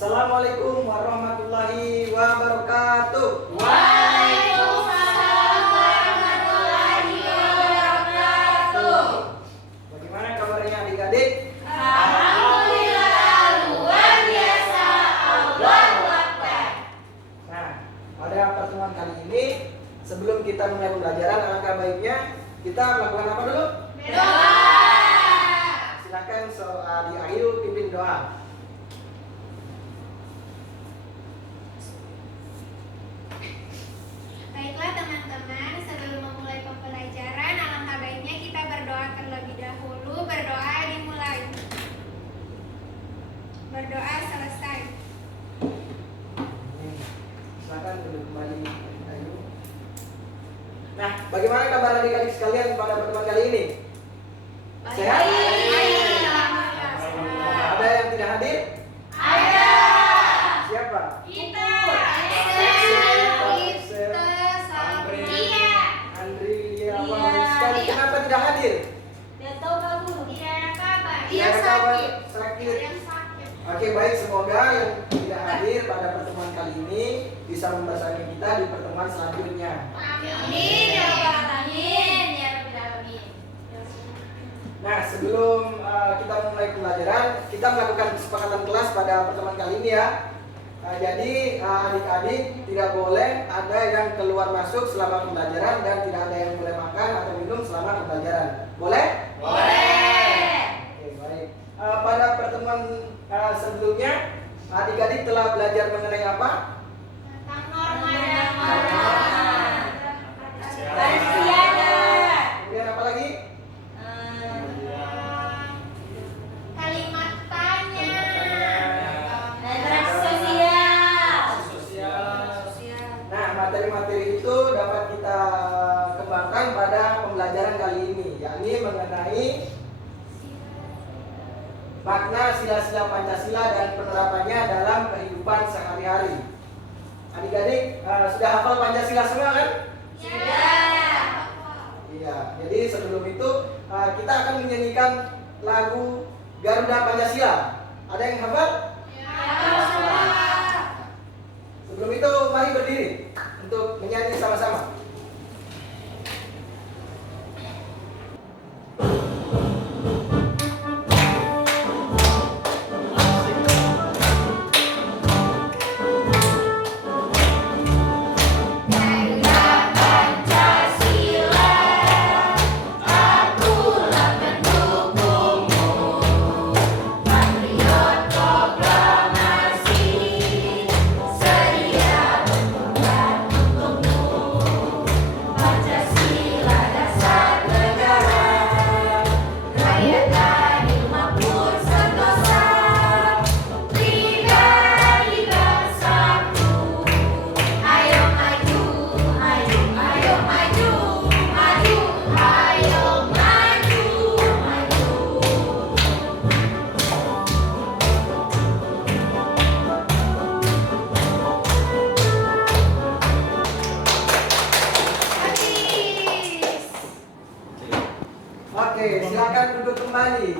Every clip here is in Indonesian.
Assalamualaikum warahmatullahi wabarakatuh. Waalaikumsalam warahmatullahi wabarakatuh. Bagaimana kabarnya adik-adik? Alhamdulillah luar biasa. Allahu Akbar. Nah, pada pertemuan kali ini sebelum kita mulai pembelajaran, alangkah baiknya kita melakukan apa dulu? Doa. Silakan Adik Ayu pimpin doa. Baiklah teman-teman, sebelum memulai pembelajaran, alangkah baiknya kita berdoa terlebih dahulu. Berdoa dimulai. Berdoa selesai. Silakan duduk kembali Adik Ayu. Nah, bagaimana kabar adik-adik sekalian pada pertemuan kali ini? Sehat? Ada yang tidak hadir? Ada. Siapa? Kita. Andri, sekali. Kenapa tidak hadir? Tidak tahu bagus. Tidak ada kabar. Tidak ada kabar, sakit. Yang sakit. Oke, baik, semoga yang tidak hadir pada pertemuan kali ini bisa membersamai kita di pertemuan selanjutnya. Amin. Ya Rabbal Alamin. Ya Rabbil Alamin. Nah, sebelum kita mulai pembelajaran, kita melakukan kesepakatan kelas pada pertemuan kali ini ya. Jadi adik-adik tidak boleh ada yang keluar masuk selama pembelajaran dan tidak ada yang boleh makan atau minum selama pembelajaran. Boleh? Boleh. Oke, baik. Pada pertemuan sebelumnya, adik-adik telah belajar mengenai apa? Tentang norma dan Kemudian apa lagi? kalimat tanya. Nah, materi-materi itu dapat kita kembangkan pada pembelajaran kali ini, yakni mengenai makna sila-sila Pancasila dan penerapannya dalam kehidupan sehari-hari. Adik-adik sudah hafal Pancasila semua kan? Iya. Jadi sebelum itu kita akan menyanyikan lagu Garuda Pancasila. Ada yang hafal? Sebelum itu mari berdiri untuk menyanyi sama-sama. Oke, silakan duduk kembali.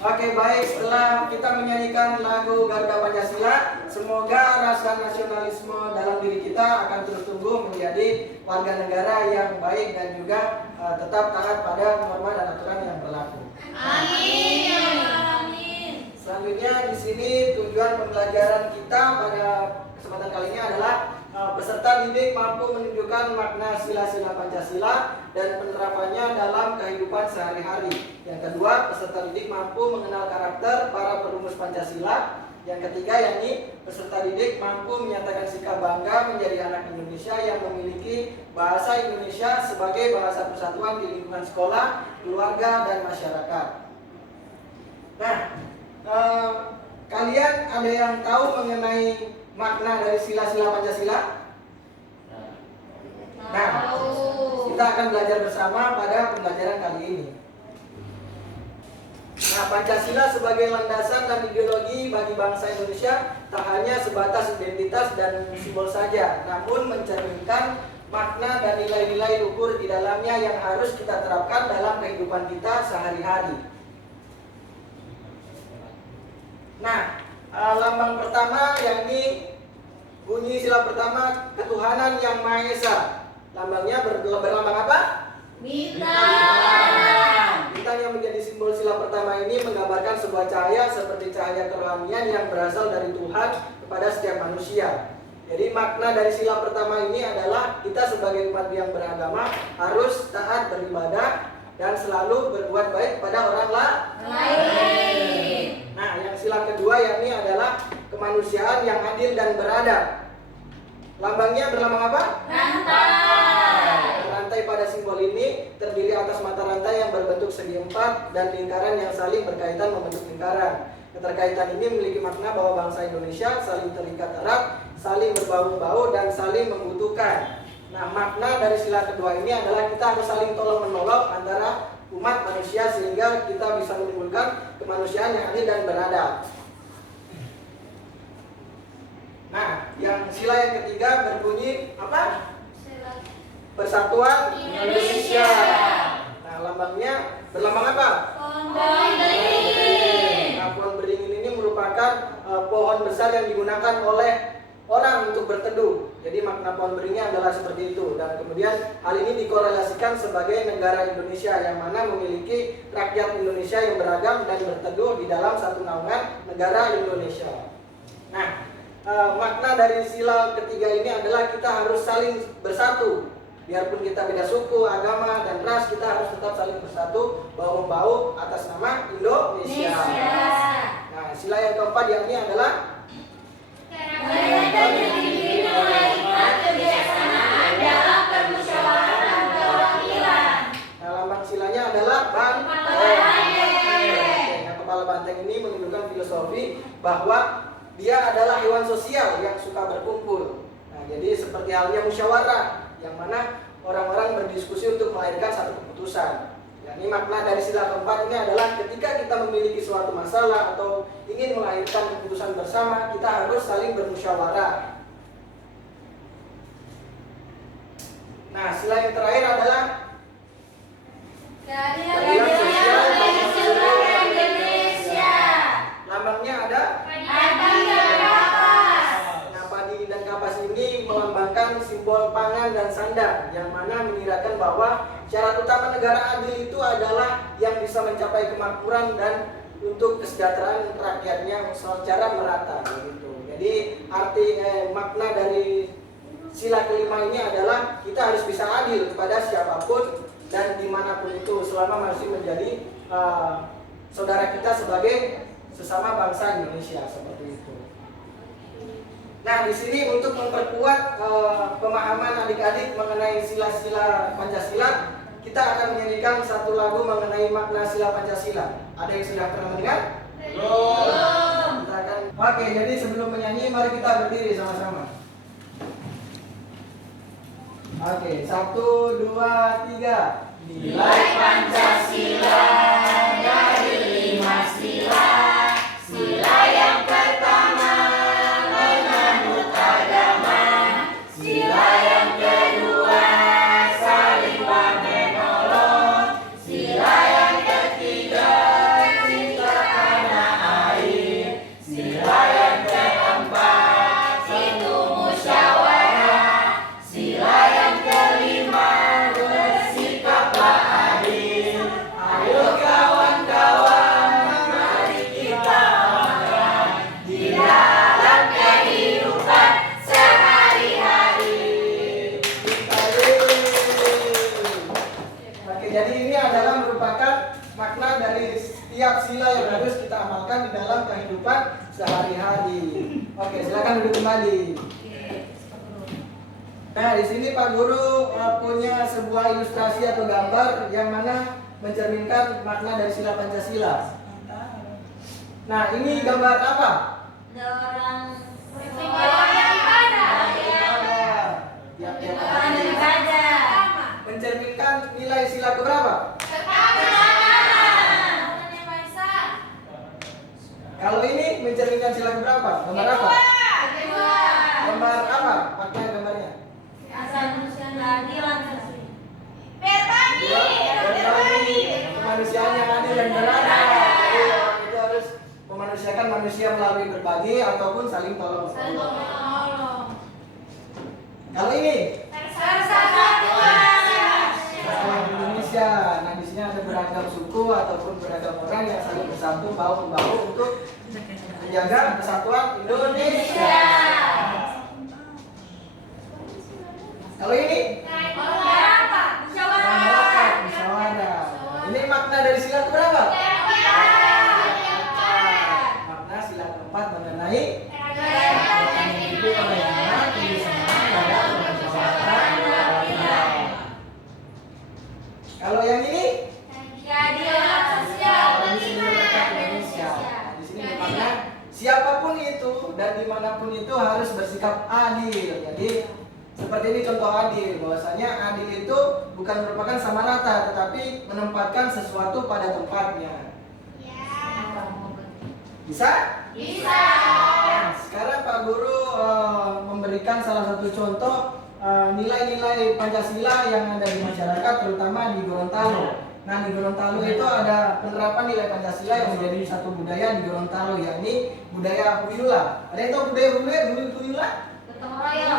Oke, baik, setelah kita menyanyikan lagu Garuda Pancasila, semoga rasa nasionalisme dalam diri kita akan terus tumbuh menjadi warga negara yang baik dan juga tetap taat pada norma dan aturan yang berlaku. Amin. Selanjutnya di sini tujuan pembelajaran kita pada kesempatan kali ini adalah peserta didik mampu menunjukkan makna sila-sila Pancasila dan penerapannya dalam kehidupan sehari-hari. Yang kedua, peserta didik mampu mengenal karakter para perumus Pancasila. Yang ketiga, yakni peserta didik mampu menyatakan sikap bangga menjadi anak Indonesia yang memiliki bahasa Indonesia sebagai bahasa persatuan di lingkungan sekolah, keluarga, dan masyarakat. Nah, kalian ada yang tahu mengenai makna dari sila-sila Pancasila? Nah, kita akan belajar bersama pada pembelajaran kali ini. Nah, Pancasila sebagai landasan dan ideologi bagi bangsa Indonesia tak hanya sebatas identitas dan simbol saja, namun mencerminkan makna dan nilai-nilai luhur di dalamnya yang harus kita terapkan dalam kehidupan kita sehari-hari. Nah, lambang pertama yakni bunyi sila pertama ketuhanan yang Maha Esa. Lambangnya berlambang apa? Bintang. Bintang yang menjadi simbol sila pertama ini menggambarkan sebuah cahaya seperti cahaya kerohanian yang berasal dari Tuhan kepada setiap manusia. Jadi makna dari sila pertama ini adalah kita sebagai umat yang beragama harus taat beribadah dan selalu berbuat baik kepada orang Lain. Nah, yang sila kedua yakni adalah kemanusiaan yang adil dan beradab. Lambangnya berlambang apa? Rantai. Rantai pada simbol ini terdiri atas mata rantai yang berbentuk segi empat dan lingkaran yang saling berkaitan membentuk lingkaran. Keterkaitan ini memiliki makna bahwa bangsa Indonesia saling terikat erat, saling berbahu-bahu dan saling membutuhkan. Nah, makna dari sila kedua ini adalah kita harus saling tolong-menolong antara umat manusia sehingga kita bisa menimbulkan kemanusiaan yang adil dan beradab. Nah, yang sila yang ketiga berbunyi apa? Persatuan Indonesia. Nah, lambangnya berlambang apa? Pohon beringin. Nah, pohon beringin ini merupakan pohon besar yang digunakan oleh orang untuk berteduh. Jadi makna pohon beringin adalah seperti itu. Dan kemudian hal ini dikorelasikan sebagai negara Indonesia yang mana memiliki rakyat Indonesia yang beragam dan berteduh di dalam satu naungan negara Indonesia. Nah, makna dari sila ketiga ini adalah kita harus saling bersatu. Biarpun kita beda suku, agama, dan ras, kita harus tetap saling bersatu, bahu-membahu atas nama Indonesia. Nah, sila yang keempat yakni adalah Kebijaksanaan dalam permusyawaratan perwakilan. Nah, lambang silanya adalah banteng. Nah, kepala banteng ini menunjukkan filosofi bahwa dia adalah hewan sosial yang suka berkumpul. Nah, jadi seperti halnya musyawarah, yang mana orang-orang berdiskusi untuk melahirkan satu keputusan. Ini makna dari sila keempat ini adalah ketika kita memiliki suatu masalah atau ingin melahirkan keputusan bersama, kita harus saling bermusyawarah. Nah, sila yang terakhir adalah keadilan sosial bagi seluruh Indonesia. Lambangnya ada Padi dan kapas. Nah, padi dan kapas ini melambangkan simbol pangan dan sandang, yang mana mengira bahwa syarat utama negara adil itu adalah yang bisa mencapai kemakmuran dan untuk kesejahteraan rakyatnya secara merata, begitu. Jadi makna dari sila kelima ini adalah kita harus bisa adil kepada siapapun dan dimanapun itu selama masih menjadi saudara kita sebagai sesama bangsa Indonesia, seperti itu. Nah, di sini untuk memperkuat pemahaman adik-adik mengenai sila-sila Pancasila, kita akan menyanyikan satu lagu mengenai makna sila Pancasila. Ada yang sudah pernah mendengar? Belum. Kita akan. Oke, jadi sebelum menyanyi, mari kita berdiri sama-sama. Oke, 1, 2, 3. Nilai Pancasila dari 5 sila. Sila yang pertama menganut agama. Sila yang kedua saling menolong. Sila yang ketiga cinta tanah air. Sila yang keempat itu musyawarah. Sila yang kelima bersikaplah adil. Ayo kawan-kawan, mari kita makan di dalam kehidupan sehari-hari. Oke, jadi ini adalah merupakan makna dari setiap sila yang harus kita amalkan di dalam kehidupan sehari-hari. Oke, silakan duduk kembali. Nah, di sini Pak Guru punya sebuah ilustrasi atau gambar yang mana mencerminkan makna dari sila Pancasila. Nah, ini gambar apa? Orang Mencerminkan nilai sila keberapa? Kalau ini mencerminkan sila keberapa? Gambar apa? Gambar apa? Makna gambarnya? Berbagi, kemanusiaan yang adil dan beradab. Kita harus memanusiakan manusia melalui berbagi ataupun saling tolong. Kalau ini Persatuan Indonesia. Nah, di sini ada beragam suku ataupun beragam orang yang saling bersatu bahu membahu untuk menjaga persatuan Indonesia. Kalau ini musyawarah. Ini makna dari sila keberapa? Makna sila keempat mengenai kalau yang ini di sini bermakna siapapun itu dan dimanapun itu harus bersikap adil. Jadi seperti ini contoh adil, bahwasanya adil itu bukan merupakan sama rata, tetapi menempatkan sesuatu pada tempatnya. Bisa? Nah, sekarang Pak Guru memberikan salah satu contoh nilai-nilai Pancasila yang ada di masyarakat, terutama di Gorontalo. Nah, di Gorontalo itu ada penerapan nilai Pancasila yang menjadi satu budaya di Gorontalo, yakni budaya Huyula. Ada yang tahu budaya Huyula? Budaya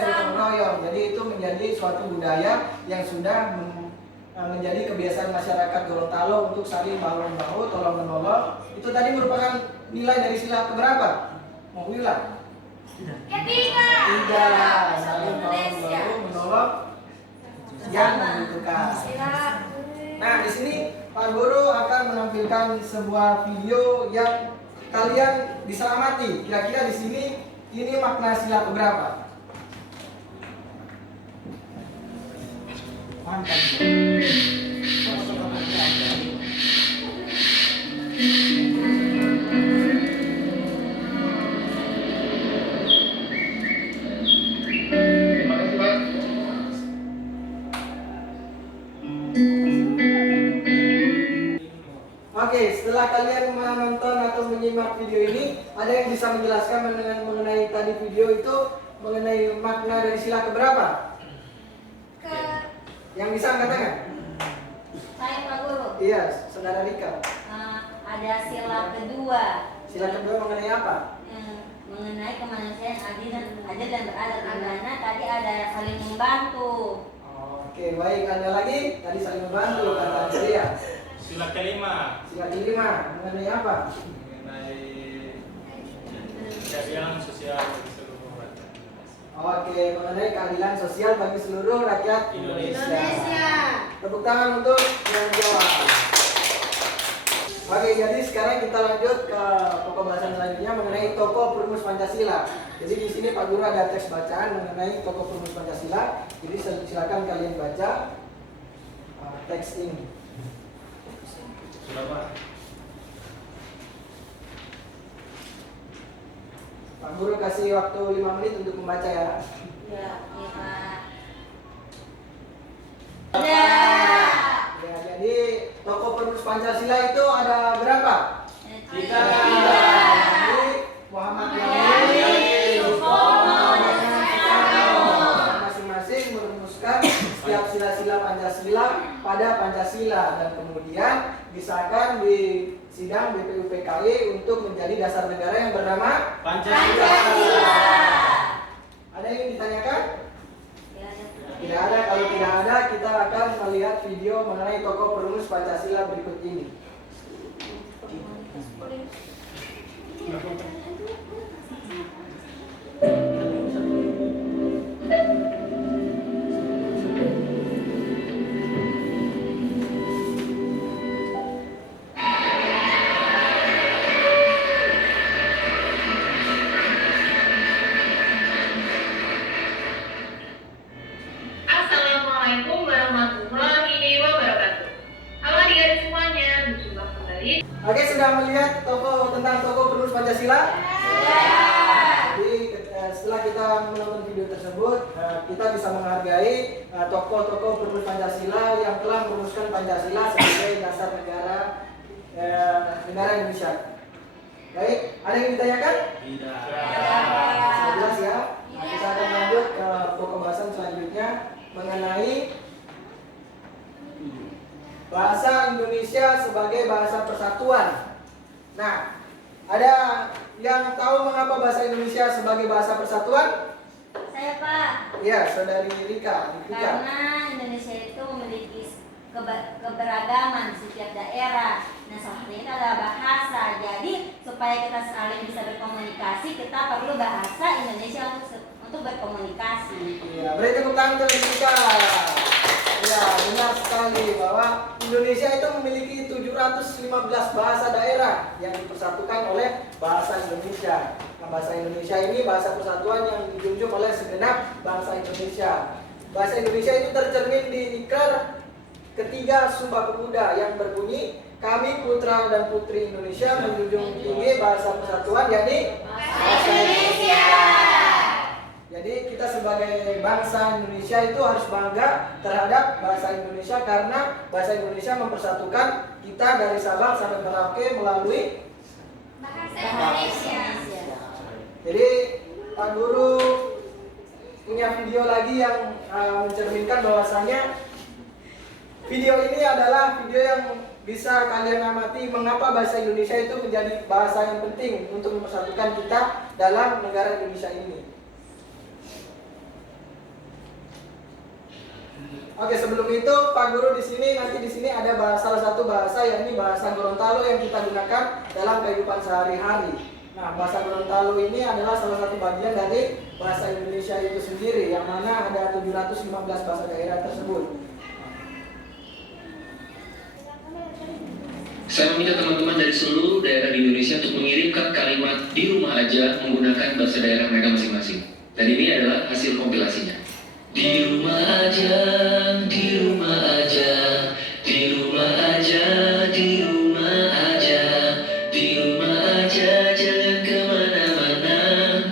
gotong royong. Jadi itu menjadi suatu budaya yang sudah menjadi kebiasaan masyarakat Gorontalo untuk saling bahu-membahu, tolong menolong. Itu tadi merupakan nilai dari sila keberapa? Mau Huyula? Tiga. Saling bahu-membahu, menolong yang membutuhkan. Nah, di sini Pak Guru akan menampilkan sebuah video yang kalian bisa amati. Kira-kira di sini ini makna sila keberapa? Mantap. Oke, setelah kalian menonton atau menyimak video ini, ada yang bisa menjelaskan mengenai tadi video itu mengenai makna dari sila keberapa? Yang bisa angkat tangan? Saya Pak Guru. Iya, saudara Rika. Ada sila kedua. Sila kedua mengenai apa? Mengenai kemanusiaan adil dan beradab. Di mana tadi ada saling membantu. Oke, baik. Ada lagi? Tadi saling membantu kata dia. Sila kelima Mengenai apa? mengenai keadilan sosial bagi seluruh rakyat. Oke, mengenai keadilan sosial bagi seluruh rakyat Indonesia. Tepuk tangan untuk yang jawab. Oke, jadi sekarang kita lanjut ke pokok bahasan selanjutnya mengenai tokoh perumus Pancasila. Jadi di sini Pak Guru ada teks bacaan mengenai tokoh perumus Pancasila. Jadi silakan kalian baca teks ini. Sudah Pak. Pak Guru kasih waktu 5 menit untuk membaca ya. Ya, Pak. Ya, jadi tokoh perumus Pancasila itu ada berapa? Tiga. Jadi Muhammad Yamin, Soekarno, dan Soekarno masing-masing merumuskan setiap sila-sila Pancasila pada Pancasila dan kemudian disahkan di sidang BPUPKI untuk menjadi dasar negara yang bernama Pancasila. Ada yang ditanyakan? Ya, Tidak ada. Kalau tidak ada, kita akan melihat video mengenai tokoh perumus Pancasila berikut ini. Assalamualaikum warahmatullahi wabarakatuh. Halo adik-adik semuanya, berjumpa kembali. Oke, sudah melihat tentang tokoh perumus Pancasila? Jadi setelah kita menonton video tersebut, kita bisa menghargai tokoh-tokoh perumus Pancasila yang telah merumuskan Pancasila sebagai dasar negara Indonesia. Baik, ada yang ditanyakan? Tidak. Sudah jelas ya? Nah, kita akan lanjut ke pokok bahasan selanjutnya mengenai bahasa Indonesia sebagai bahasa persatuan. Nah, ada yang tahu mengapa bahasa Indonesia sebagai bahasa persatuan? Saya Pak. Ya, saudari Rika. Karena Indonesia itu memiliki keberagaman setiap daerah. Nah, salah satunya itu adalah bahasa. Jadi supaya kita saling bisa berkomunikasi, kita perlu bahasa Indonesia untuk berkomunikasi. Iya, beri tepuk tangan untuk Rika. Ya, benar sekali bahwa Indonesia itu memiliki 715 bahasa daerah yang dipersatukan oleh bahasa Indonesia. Nah, bahasa Indonesia ini bahasa persatuan yang dijunjung oleh segenap bangsa Indonesia. Bahasa Indonesia itu tercermin di Ikrar ketiga Sumpah Pemuda yang berbunyi, kami putra dan putri Indonesia menjunjung tinggi bahasa persatuan, yakni bahasa Indonesia. Jadi kita sebagai bangsa Indonesia itu harus bangga terhadap bahasa Indonesia karena bahasa Indonesia mempersatukan kita dari Sabang sampai Merauke melalui Bahasa Indonesia. Jadi Pak Guru punya video lagi yang mencerminkan bahwasanya video ini adalah video yang bisa kalian amati mengapa bahasa Indonesia itu menjadi bahasa yang penting untuk mempersatukan kita dalam negara Indonesia ini. Oke, sebelum itu Pak Guru di sini ada salah satu bahasa, yakni bahasa Gorontalo yang kita gunakan dalam kehidupan sehari-hari. Nah, bahasa Gorontalo ini adalah salah satu bagian dari bahasa Indonesia itu sendiri, yang mana ada 715 bahasa daerah tersebut. Saya meminta teman-teman dari seluruh daerah di Indonesia untuk mengirimkan kalimat di rumah aja menggunakan bahasa daerah mereka masing-masing. Dan ini adalah hasil kompilasinya. Di rumah aja, di rumah aja, di rumah aja, di rumah aja, di rumah aja, jangan kemana-mana,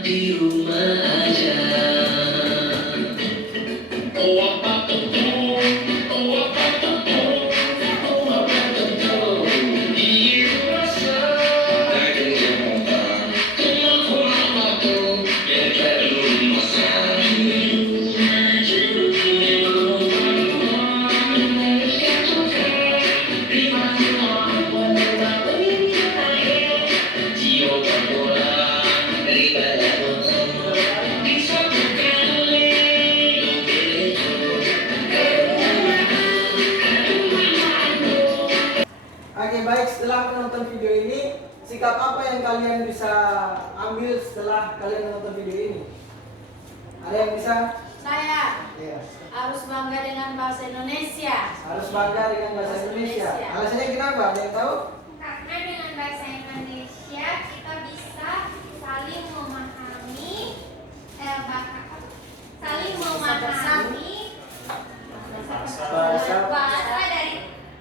di rumah aja. Oke, baik, setelah menonton video ini, sikap apa yang kalian bisa ambil setelah kalian menonton video ini? Ada yang bisa? Saya Iya. harus bangga dengan bahasa Indonesia. Harus bangga dengan bahasa Indonesia. Alasannya kenapa? Ada yang tahu? Karena dengan bahasa Indonesia kita bisa saling memahami bahasa dari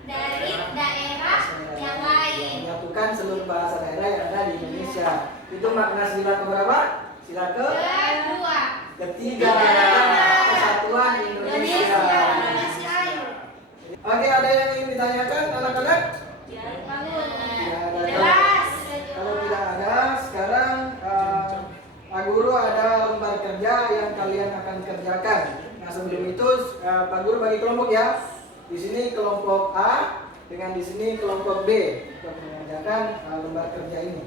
daerah yang lain. Menyatukan seluruh bahasa daerah yang ada di Indonesia. Itu makna sila keberapa? Sila Kedua, ketiga. Persatuan Indonesia. Oke, ada yang ingin ditanyakan anak-anak? jelas. Kalau tidak ada, sekarang Pak Guru ada lembar kerja yang kalian akan kerjakan. Nah, sebelum itu Pak Guru bagi kelompok ya. Di sini kelompok A dengan di sini kelompok B untuk mengerjakan lembar kerja ini.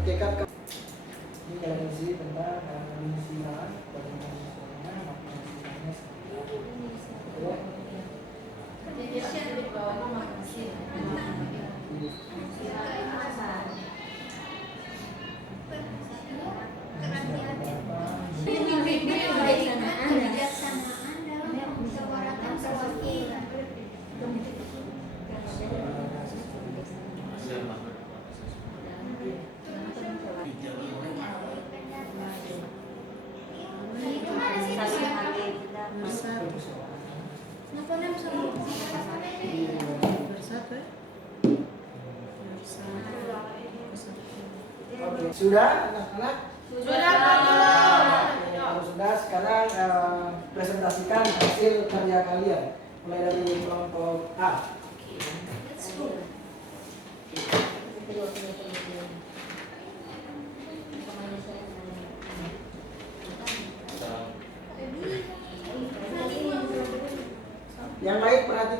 Oke, Kak. Ini kalau mengisi tentang penyisiran, Kebijaksanaan dalam musyawaratan perwakilan. Itu mana sih? Kenapa nam sama Oke, sudah anak-anak? Sudah, Pak Guru. Kalau sudah, sekarang presentasikan hasil kerja kalian. Mulai dari kelompok A.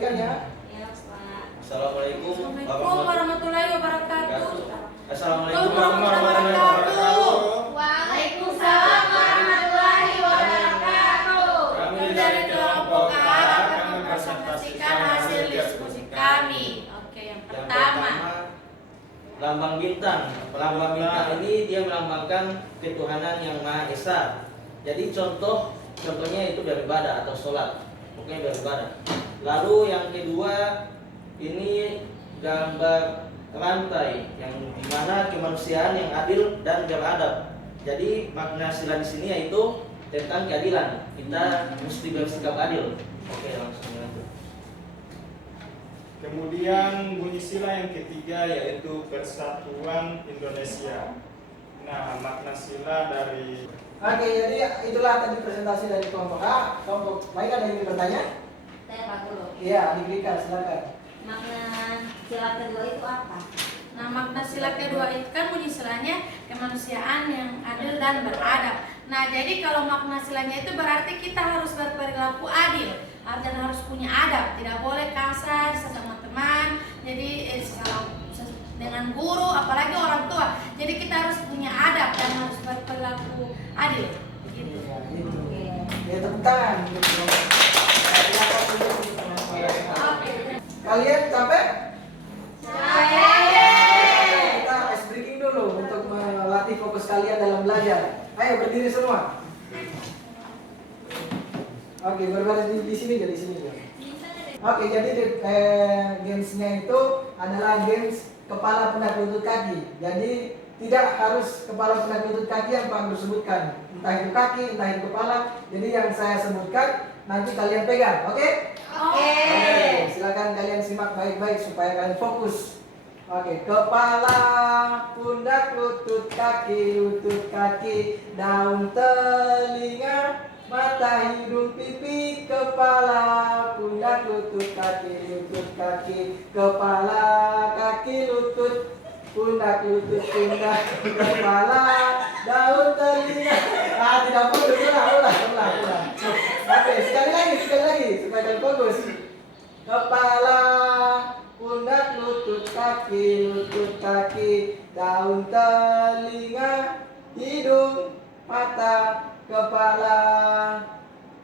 sampaikan ya. Ya, Pak. Assalamualaikum Assalamualaikum warahmatullahi wabarakatuh. Assalamualaikum warahmatullahi wabarakatuh. Waalaikumsalam warahmatullahi wabarakatuh. Kami Dari kelompok A akan mempresentasikan hasil diskusi kami. Oke, yang pertama. Lambang bintang. Lambang bintang ini dia melambangkan ketuhanan yang Maha Esa. Jadi contohnya itu beribadah atau sholat. Pokoknya beribadah. Lalu yang kedua ini gambar rantai yang dimana kemanusiaan yang adil dan beradab. Jadi makna sila di sini yaitu tentang keadilan. Kita mesti bersikap adil. Oke, langsung lanjut. Kemudian bunyi sila yang ketiga yaitu Persatuan Indonesia. Nah, makna sila dari Oke, jadi itulah tadi presentasi dari kelompok A. Kelompok lain ada yang ingin bertanya? Saya Pak dulu. Iya, Adibrika, silakan. Makna sila kedua itu apa? Nah, makna sila kedua itu kan bunyi silanya kemanusiaan yang adil dan beradab. Nah, jadi kalau makna silanya itu berarti kita harus berperilaku adil dan harus punya adab, tidak boleh kasar sesama teman. Jadi dengan guru, apalagi orang tua. Jadi kita harus punya adab dan harus berperilaku adil. Begitu. Ya, gitu. Oke. Ya, tepuk tangan. Kalian capek? Kita ice breaking dulu untuk melatih fokus kalian dalam belajar. Ayo berdiri semua. Oke, berbaris di sini jadi sini. Oke, jadi gamesnya itu adalah games kepala, pundak, lutut, kaki. Jadi tidak harus kepala, pundak, lutut, kaki yang Pak Guru sebutkan. Entah itu kaki, entah itu kepala. Jadi yang saya sebutkan nanti kalian pegang, oke? Oke. Oke, silakan kalian simak baik-baik supaya kalian fokus. Oke, kepala, pundak, lutut, kaki, daun, telinga, mata, hidung, pipi, kepala, pundak, lutut, kaki, kepala, kaki, lutut, pundak, kepala, daun, telinga. Ah, tidak fokus, ulang. Oke, sekali lagi supaya kalian fokus. Kepala, pundak, lutut, kaki, daun, telinga, hidung, mata, kepala,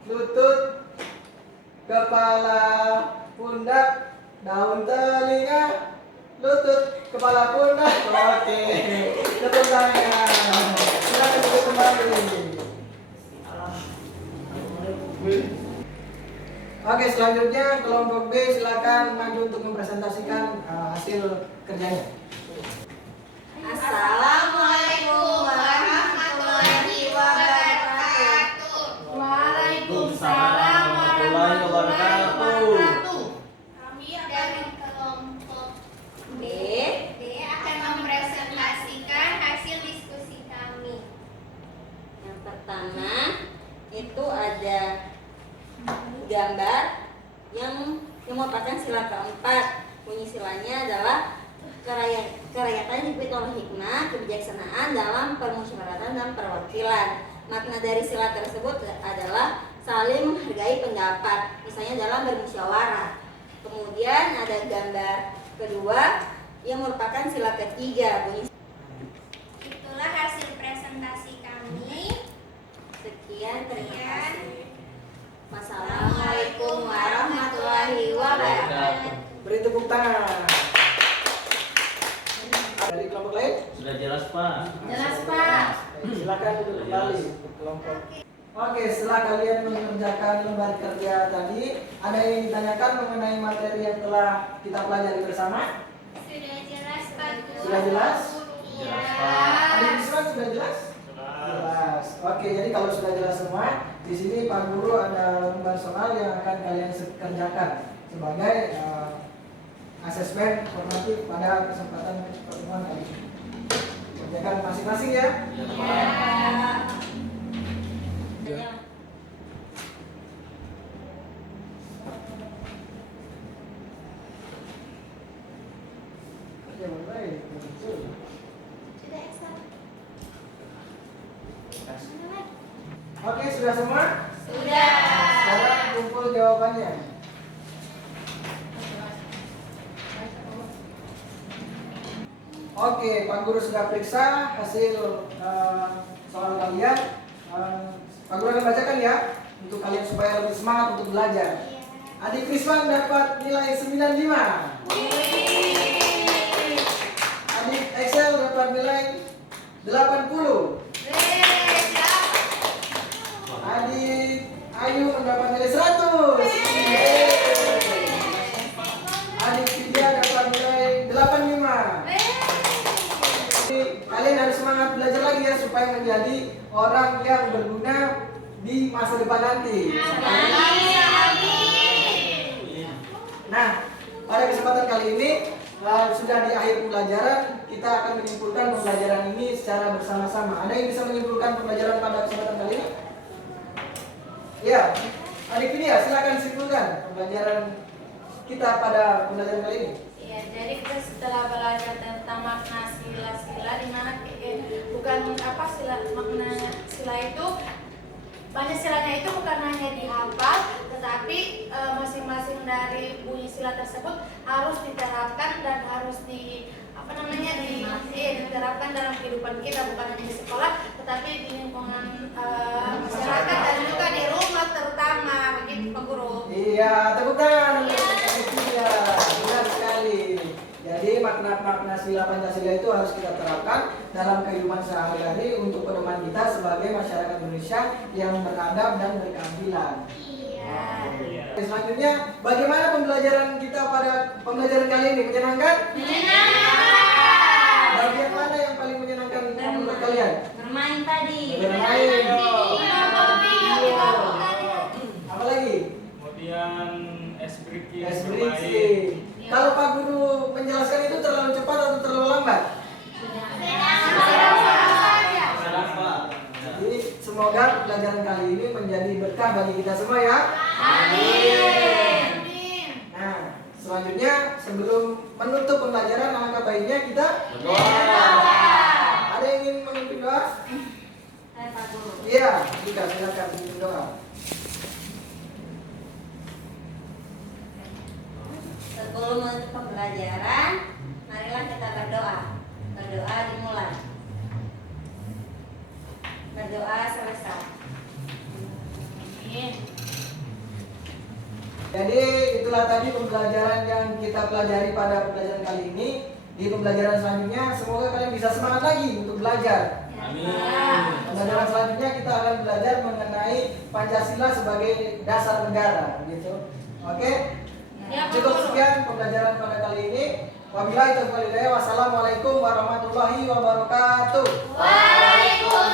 lutut, kepala, pundak, daun, telinga, lutut, kepala, pundak. Oke, tepuk tangan. Silakan duduk kembali. Oke, selanjutnya kelompok B silakan maju untuk mempresentasikan hasil kerjanya. Assalamualaikum warahmatullahi wabarakatuh. Waalaikumsalam warahmatullahi wabarakatuh. Kami dari kelompok B. B akan mempresentasikan hasil diskusi kami. Yang pertama itu ada gambar yang merupakan sila keempat. Bunyi silanya adalah kerakyatan dipimpin oleh hikmah, kebijaksanaan dalam permusyawaratan dan perwakilan. Makna dari sila tersebut adalah saling menghargai pendapat, misalnya dalam bermusyawarah. Kemudian ada gambar kedua yang merupakan sila ketiga. Bunyi Itulah hasil presentasi kami. sekian, terima kasih. Wassalamualaikum warahmatullahi wabarakatuh. Beri tepuk tangan. Dari kelompok lain? Sudah jelas, Pak. Jelas, Pak. Silakan duduk kembali untuk kelompok. Oke, setelah kalian mengerjakan lembar kerja tadi, ada yang ditanyakan mengenai materi yang telah kita pelajari bersama? Sudah jelas, Pak Guru. Sudah jelas? Iya. Ada yang sudah jelas? Jelas. Oke, jadi kalau sudah jelas semua, di sini Pak Guru ada lembar soal yang akan kalian kerjakan sebagai asesmen formatif pada kesempatan pertemuan kali ini. Kerjakan masing-masing ya. Kerja baik. Sudah Eksan. Oke, sudah semua? Sudah. Sekarang kumpul jawabannya. Oke, Pak Guru sudah periksa hasil soal kalian. Pak Guru akan bacakan ya, untuk kalian supaya lebih semangat untuk belajar. Adik Krisman dapat nilai 95. Adik Excel dapat nilai 80. Adik Ayu mendapat nilai 100. Adik Vidya dapat nilai 85. Kalian harus semangat belajar lagi ya supaya menjadi orang yang berguna di masa depan nanti. Nah, pada kesempatan kali ini sudah di akhir pembelajaran, kita akan menyimpulkan pembelajaran ini secara bersama-sama. Ada yang bisa menyimpulkan pembelajaran pada kesempatan kali ini? Ya, adik Vidya silakan simpulkan pembelajaran kita pada pembelajaran kali ini. Ya, jadi kita setelah belajar tentang makna sila-sila, di mana bukan apa makna sila itu banyak silanya itu bukan hanya dihafal, tetapi masing-masing dari bunyi sila tersebut harus diterapkan dan harus diterapkan dalam kehidupan kita, bukan hanya di sekolah, tetapi di lingkungan masyarakat dan juga di rumah terutama, begitu Pak Guru. Iya, tepuk tangan. Iya, benar sekali. Jadi makna sila Pancasila itu harus kita terapkan dalam kehidupan sehari-hari untuk pedoman kita sebagai masyarakat Indonesia yang beradab dan berkeadilan. Iya. Selanjutnya, bagaimana pembelajaran kita pada pembelajaran kali ini? Menyenangkan? Bagian mana yang paling menyenangkan menurut kalian? Bermain tadi. Bermain. Apa lagi? Kemudian es breaking, Es bermain. breaking. Kalau Pak Guru menjelaskan itu terlalu cepat atau terlalu lambat? Jadi semoga pelajaran kali ini menjadi berkah bagi kita semua ya. Amin. Nah, selanjutnya sebelum menutup pembelajaran alangkah baiknya kita Berdoa. Ada yang ingin memimpin doa? Pak Guru. Iya, juga silakan memimpin doa. Sebelum menutup pembelajaran, marilah kita berdoa. Berdoa dimulai. Berdoa selesai. Amin. Jadi itulah tadi pembelajaran yang kita pelajari pada pembelajaran kali ini. Di pembelajaran selanjutnya semoga kalian bisa semangat lagi untuk belajar. Amin. Pembelajaran selanjutnya kita akan belajar mengenai Pancasila sebagai dasar negara, gitu. Oke? Ya, Pak Cukup Guru. sekian pembelajaran pada kali ini. Wabillahi taufiq wal hidayah. Wassalamualaikum warahmatullahi wabarakatuh. Waalaikumsalam.